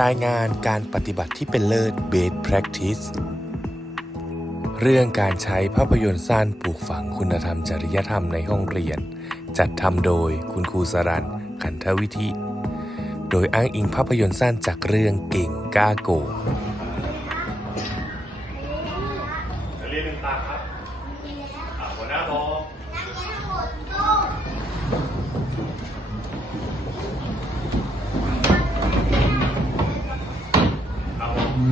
รายงานการปฏิบัติที่เป็นเลิศ Best Practice เรื่องการใช้ภาพยนตร์สั้นปลูกฝังคุณธรรมจริยธรรมในห้องเรียน จัดทำโดยคุณครูสรันขันทวิธิ โดยอ้างอิงภาพยนตร์สั้นจากเรื่องเก่งกล้าโกงนักเรียนหนึ่งตาครับอ่าหัวหน้าบอกครับผมอะสวัสดีครับนักเรียนเชิญนะครับ วันนี้นะครับ ใน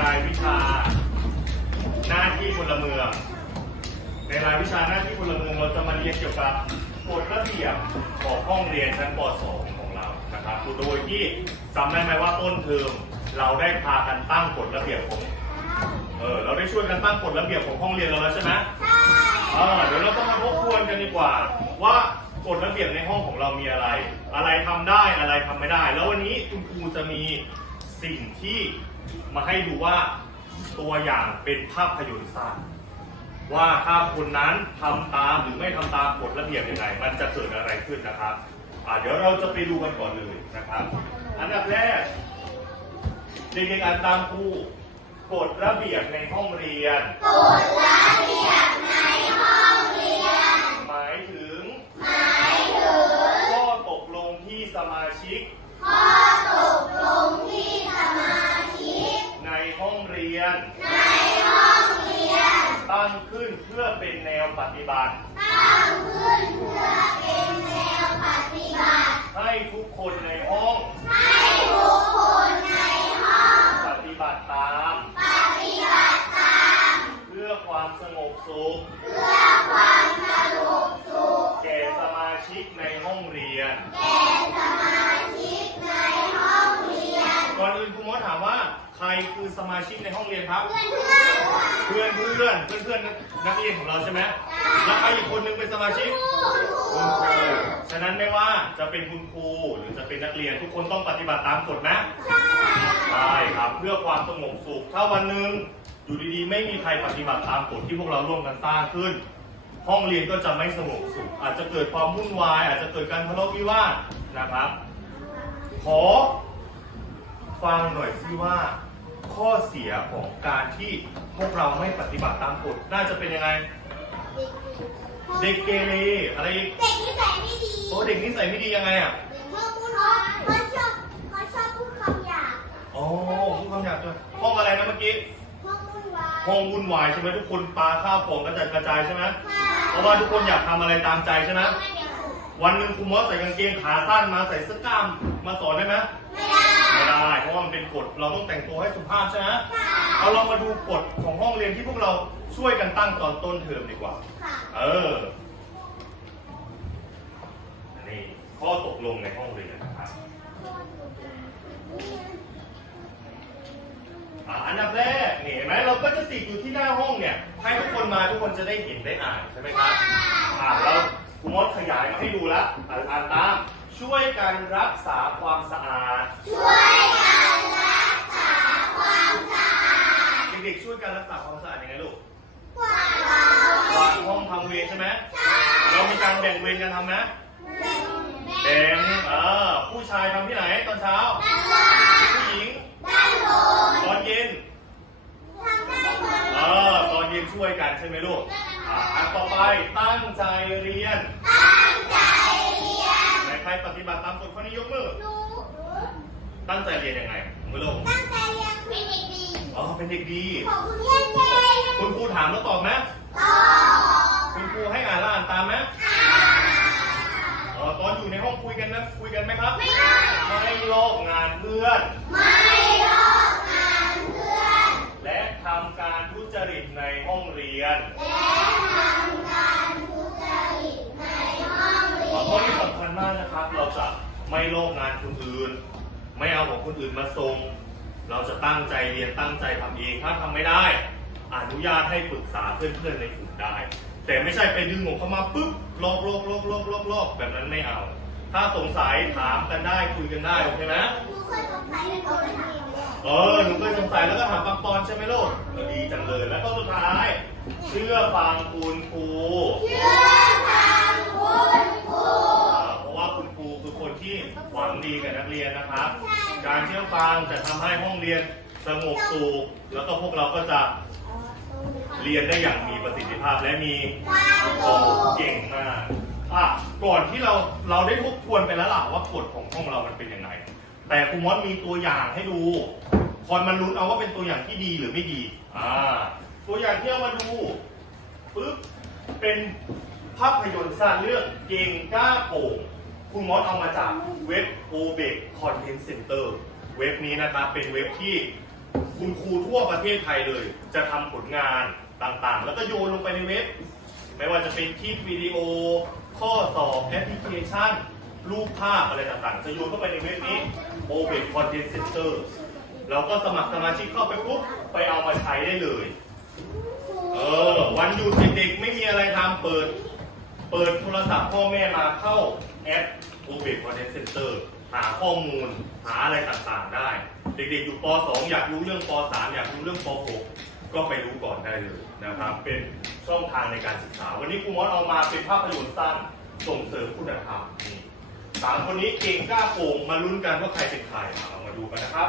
รายวิชาหน้าที่พลเมืองในรายวิชาหน้าที่พลเมืองเราจะมาเรียนเกี่ยวกับกฎระเบียบของห้องเรียนชั้นป .2 ของเรานะครับโดยที่จำได้ไหมว่าต้นเทอมเราได้พากันตั้งกฎระเบียบของ เออเราได้ช่วยกันตั้งกฎระเบียบของห้องเรียนเราแล้วใช่ไหมใช่เดี๋ยวเราต้องมาทบทวนกันดีกว่า ว่ากฎระเบียบในห้องของเรามีอะไร อะไรทำได้อะไรทำไม่ได้ แล้ววันนี้คุณครูจะมีสิ่งที่มาให้ดูว่าตัวอย่างเป็นภาพยนตร์สั้นว่าถ้าคนนั้นทำตามหรือไม่ทำตามกฎระเบียบยังไงมันจะเกิดอะไรขึ้นนะครับอ่าเดี๋ยวเราจะไปดูกันก่อนเลยนะครับ อันดับแรกเด็กๆอ่านตามครู กฎระเบียบในห้องเรียน กฎระเบียบในห้องเรียน หมายถึง หมายถึง ข้อตกลงที่สมาชิก ข้อตกลงที่สมาชิก ในห้องเรียนตั้งขึ้นเพื่อเป็นแนวปฏิบัติ ตั้งขึ้นเพื่อเป็นแนวปฏิบัติ ให้ทุกคนในห้อง รียนครับ เพื่อนเพื่อนเพื่อนเพื่อนนักเรียนของเราใช่ไหมแล้วใครอีกคนนึงเป็นสมาชิกคุณครูฉะนั้นไม่ว่าจะเป็นคุณครูหรือจะเป็นนักเรียนทุกคนต้องปฏิบัติตามกฎนะใช่ครับเพื่อความสงบสุขถ้าวันหนึ่งอยู่ดีๆ ไม่มีใครปฏิบัติตามกฎที่พวกเราร่วมกันสร้างขึ้น ห้องเรียนก็จะไม่สงบสุข อาจจะเกิดความวุ่นวาย อาจจะเกิดการทะเลาะวิวาทนะครับ ขอฟังหน่อยสิว่า ข้อเสียของการที่พวกเราไม่ปฏิบัติตามกฎน่าจะเป็นยังไง เด็กเกเรอะไรอีกเด็กนิสัยไม่ดีโอ้เด็กนิสัยไม่ดียังไงอะเมื่อพูดเขาเขาชอบเขาชอบพูดคำหยาบอ๋อพูดคำหยาบด้วยห้องอะไรนะเมื่อกี้ห้องวุ่นวายห้องวุ่นวายใช่ไหมทุกคนปาข้าวของกระจัดกระจายใช่ไหมค่ะเพราะว่าทุกคนอยากทำอะไรตามใจใช่ไหมไม่เดี๋ยววันหนึ่งครูมอสใส่กางเกงขาสั้นมาใส่เสื้อกล้ามมาสอนได้ไหมไม่ ได้ไม่ได้เพราะว่ามันเป็นกฎเราต้องแต่งตัวให้สุภาพใช่ไหมเอาเรามาดูกฎของห้องเรียนที่พวกเราช่วยกันตั้งตอนต้นเทอมดีกว่าค่ะเออนี่ข้อตกลงในห้องเรียนนะครับอะอันดับแรกนี่เห็นไหมเราก็จะติดอยู่ที่หน้าห้องเนี่ยให้ทุกคนมาทุกคนจะได้เห็นได้อ่านใช่ไหมครับอ่าเราคุณมดขยายมาให้ดูแล้วอ่านอ่านตามช่วยกันรักษาความสะอาดช่วย ห้องทำเวรใช่ไหมเรามีการแบ่งเวรกันทำนะแบ่งแบ่งเออผู้ชายทำที่ไหนตอนเช้าด้านล่างผู้หญิงด้านบนตอนเย็นทำได้หมดเออตอนเย็นช่วยกันใช่ไหมลูกอะอันต่อไปตั้งใจเรียนตั้งใจเรียนไหนใครปฏิบัติตามกฎข้อนี้ยกมือหนูตั้งใจเรียนยังไงมือลงตั้งใจเรียนเป็นเด็กดี อ๋อเป็นเด็กดี ขอบคุณเพื่อนเก่งคุณครูถามแล้วตอบไหมต่อคุณครูให้อ่านแล้วอ่านตามไหมเออตอนอยู่ในห้องคุยกันนะคุยกันไหมครับ ไม่ได้ไม่ลอกงานเพื่อน ไม่ลอกงานเพื่อน และทำการทุจริตในห้องเรียน และทำการทุจริตในห้องเรียข้อนที่สำคัญมากนะครับ เราจะไม่โลกงานคนอื่น ไม่เอาของคนอื่นมาส่ง เราจะตั้งใจเรียนตั้งใจทำเองถ้าทำไม่ได้ อนุญาตให้ปรึกษาเพื่อนๆในกลุ่มได้ แต่ไม่ใช่ไปดึงของเขามาปุ๊บลอกลอกลอกลอกลอกลอกแบบนั้นไม่เอา ถ้าสงสัยถามกันได้คุยกันได้โอเคไหมทุกคนสงสัยเลยเขาไปทำเองเออหนูเคยสงสัยแล้วก็ถามปังปอนใช่ไหมลูกข้อสุดท้าย เชื่อฟังคุณครูเชื่อทางคุณครูอ่าเพราะว่าคุณครูคือคนที่หวังดีกับนักเรียนนะครับ การเชื่อฟังจะทำให้ห้องเรียนสงบสุขแล้วก็พวกเราก็จะเรียนได้อย่างมีประสิทธิภาพและมีความโอ้สุขเก่งมากอะก่อนที่เราเราได้ทบทวนไปแล้วล่ะว่ากฎของห้องเรามันเป็นยังไง แต่ครูมอสมีตัวอย่างให้ดูคอยมันลุ้นเอาว่าเป็นตัวอย่างที่ดีหรือไม่ดี อ่า ตัวอย่างที่เอามาดูปึ๊บเป็นภาพยนตร์สั้นเรื่องเก่งกล้าโป่ง คุณมอสเอามาจากเว็บ o b e c Content Center เว็บนี้นะครับเป็นเว็บที่คุณครูทั่วประเทศไทยเลย จะทำผลงานต่างๆ แล้วก็โยนลงไปในเว็บ ไม่ว่าจะเป็นคลิปวิดีโอ ข้อสอบแอปพลิเคชัน รูปภาพอะไรต่างๆ จะโยนเข้าไปในเว็บนี้ o b e c Content Center เราก็สมัครสมาชิกเข้าไปปุ๊บไปเอามาใช้ได้เลย เออ วันหยุดเด็กๆไม่มีอะไรทำเปิด เปิดโทรศัพท์พ่อแม่มาเข้า แอป Open Content Center หาข้อมูลหาอะไรต่างๆได้ เด็กๆอยู่ป .2 อยากรู้เรื่องป .3 อยากรู้เรื่องป .6 ก็ไปรู้ก่อนได้เลยนะครับ เป็นช่องทางในการศึกษา วันนี้ครูมอสเอามาเป็นภาพยนตร์สั้นส่งเสริมคุณธรรมนี่สามคนนี้เก่งกล้าโกงมาลุ้นกันว่าใครเป็นใครเอามาดูกันนะครับ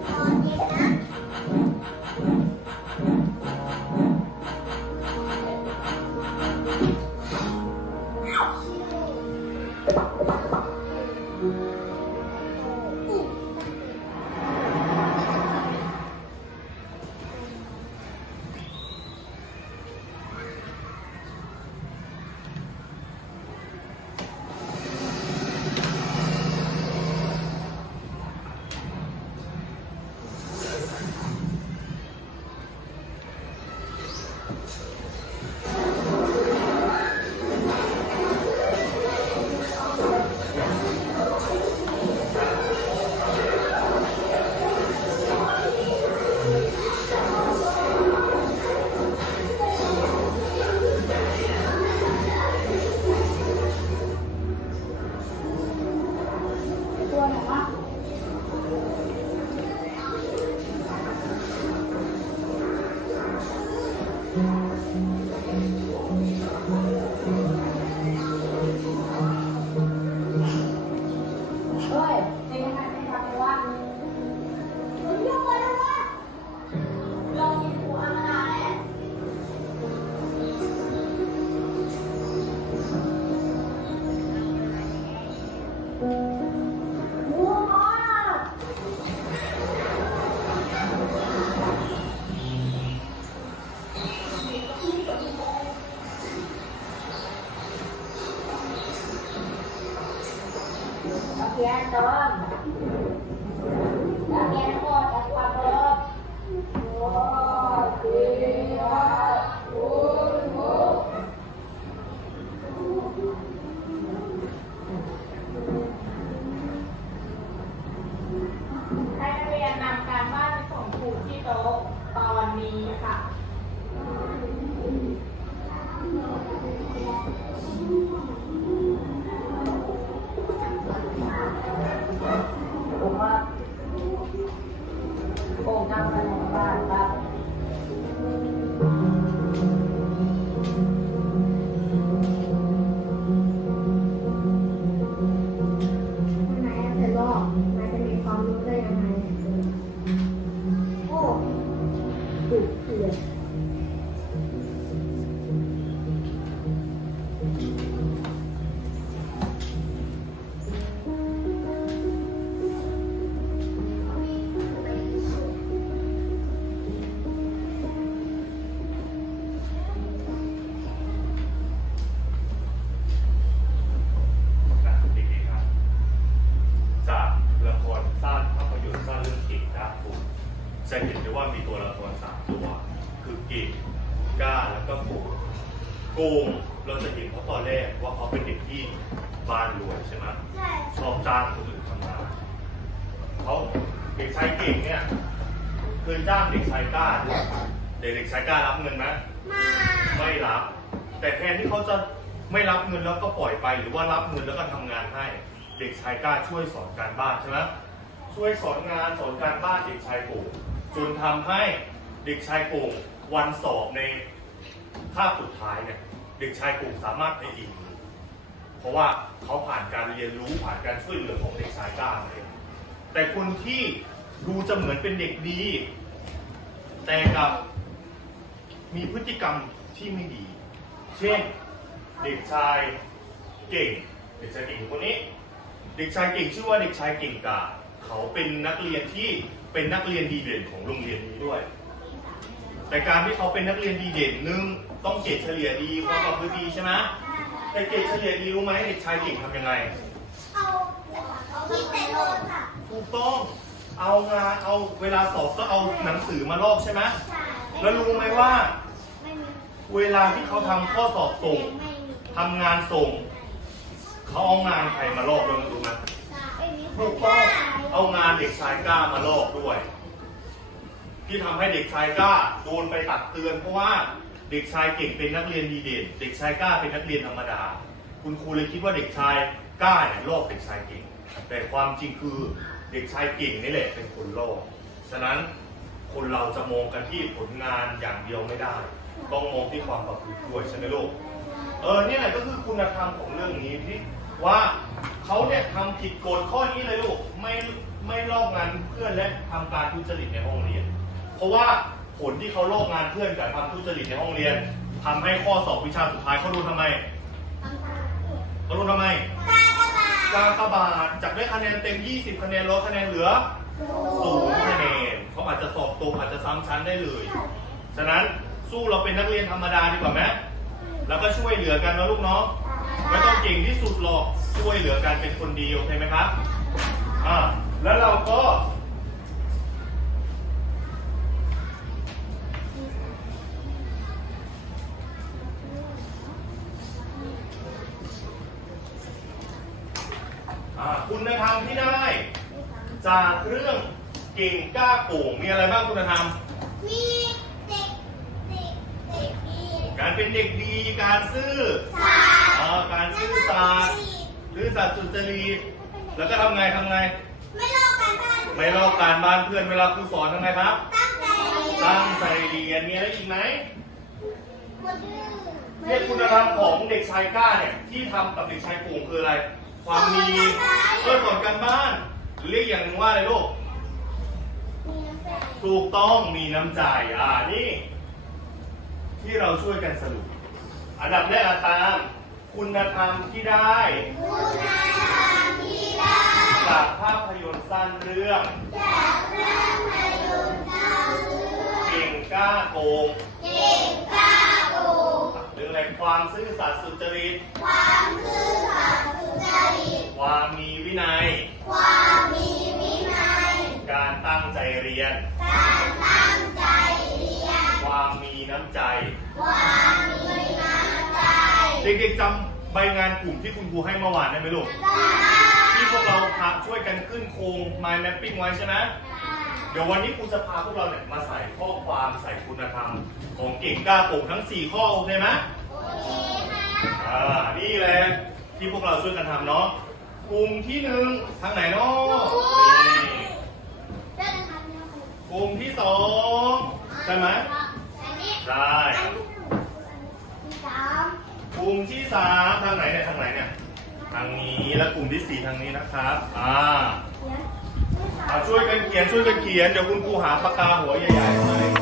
งเราจะเห็นเขาตอนแรกว่าเขาเป็นเด็กที่บ้านรวยใช่ไหมใช่ชอบจ้างคนอื่นทำงานเขาเด็กชายเก่งเนี่ยเคยจ้างเด็กชายกล้าด้วยเด็กเด็กชายกล้ารับเงินไหมมาไม่รับ แต่แทนที่เขาจะไม่รับเงินแล้วก็ปล่อยไป หรือว่ารับเงินแล้วก็ทำงานให้ เด็กชายกล้าช่วยสอนการบ้านใช่ไหมช่วยสอนงานสอนการบ้านเด็กชายโป่งจนทำให้เด็กชายโป่งวันสอบในคาบสุดท้ายเนี่ย เด็กชายโป่งสามารถไปอิงเพราะว่าเขาผ่านการเรียนรู้ผ่านการช่วยเหลือของเด็กชายกล้าเลยแต่คนที่ดูจะเหมือนเป็นเด็กดี แต่กลับมีพฤติกรรมที่ไม่ดี เช่นเด็กชายเก่ง เด็กชายเก่งคนนี้ เด็กชายเก่งชื่อว่าเด็กชายเก่งกาเขาเป็นนักเรียนที่เป็นนักเรียนดีเด่นของโรงเรียนนี้ด้วย แต่การที่เขาเป็นนักเรียนดีเด่นหนึ่ง ต้องเกรดเฉลี่ยดีความประพฤติดีใช่ไหมแต่เกรดเฉลี่ยดีรู้ไหมเด็กชายเก่งทำยังไง เอาที่แต่โลดอะถูกต้องเอางานเอาเวลาสอบก็เอาหนังสือมาลอกใช่ไหมใช่แล้วรู้ไหมว่าไม่มีเวลาที่เขาทำข้อสอบส่งไม่มีทำงานส่ง เขาเอางานใครมาลอกด้วยรู้ไหมไม่มีถูกต้องเอางานเด็กชายกล้ามาลอกด้วย ที่ทำให้เด็กชายกล้าโดนไปตักเตือนเพราะว่า เด็กชายเก่งเป็นนักเรียนดีเด่น เด็กชายกล้าเป็นนักเรียนธรรมดา คุณครูเลยคิดว่าเด็กชายกล้าเนี่ยลอกเด็กชายเก่ง แต่ความจริงคือเด็กชายเก่งนี่แหละเป็นคนลอกฉะนั้นคนเราจะมองกันที่ผลงานอย่างเดียวไม่ได้ ต้องมองที่ความประพฤติด้วยใช่ไหมลูก เออเนี่ยแหละก็คือคุณธรรมของเรื่องนี้ที่ว่าเขาเนี่ยทำผิดกฎข้อนี้เลยลูก ไม่ไม่ลอกงานเพื่อนและทำการทุจริตในห้องเรียน เพราะว่า ผลที่เขาลอกงานเพื่อนจากับทำทุจริตในห้องเรียนทำให้ข้อสอบวิชาสุดท้ายเขาโดนทำไมเขาโดนทำไมกากบาทจากได้คะแนนเต็ม 20 คะแนนลดคะแนนเหลือศูนย์คะแนนเขาอาจจะสอบตกอาจจะซ้ำชั้นได้เลย ฉะนั้นสู้เราเป็นนักเรียนธรรมดาดีกว่าไหมแล้วก็ช่วยเหลือกันนะลูกเนาะไม่ต้องเก่งที่สุดหรอกช่วยเหลือกันเป็นคนดีโอเคไหมครับอ่าแล้วเราก็ จากเรื่องเก่งกล้าโก่งมีอะไรบ้างคุณธรรม มีเด็กเด็กเด็กดีการเป็นเด็กดีการซื่อสาอ่าการซื่อสัตย์ซื่อสัตย์สุจริตแล้วก็ทำไงทำไง ไม่ลอกกันบ้านไม่ลอกการบ้านเพื่อนเวลาครูสอนทำไงครับ ตั้งใจเรียนตั้งใจเรียนมีอะไรอีกไหมคนดื้อเนี่ยคุณธรรมของเด็กชายกล้าเนี่ยที่ทำกับเด็กชายโป่งคืออะไร ความมีเพื่อสอนการบ้าน เรียกอย่างหนึงว่าอะไรลูก มีน้ำใจถูกต้องมีน้ำใจ อ่า นี่ ที่เราช่วยกันสรุป อันดับแรกอะตาม คุณธรรมที่ได้คุณธรรมที่ได้จากภาพยนตร์สั้นเรื่องจากพระพยนต์ดาวเรืองเก่งกล้าโกงเก่งกล้าโกงเรื่องอะไรความซื่อสัตย์สุจริต ความซื่อสัตย์สุจริต ความมีวินัย ความมี จำใบงานกลุ่มที่คุณครูให้เมื่อวานได้ไหมลูก ที่พวกเราพาช่วยกันขึ้นโครง mind mapping ไว้ใช่ไหมเดี๋ยววันนี้ครูจะพาพวกเราเนี่ยมาใส่ข้อความใส่คุณธรรม ของเก่งกล้าโป่งทั้ง 4 ข้อโอเคไหมโอเคค่ะอ่านี่แหละที่พวกเราช่วยกันทำเนาะกลุ่มที่หนึ่งทางไหนเนาะนี่เจ้าจะทำยังไงกลุ่มที่สองใช่ไหมอันนี้ ได้ อันที่สาม กลุ่มที่สามทางไหนเนี่ยทางไหนเนี่ยทางนี้และกลุ่มที่สี่ทางนี้นะครับอ่าเขียนที่สาอ่ามช่วยกันเขียนช่วยกันเขียนเดี๋ยวคุณครูหาปากกาหัวใหญ่ๆให้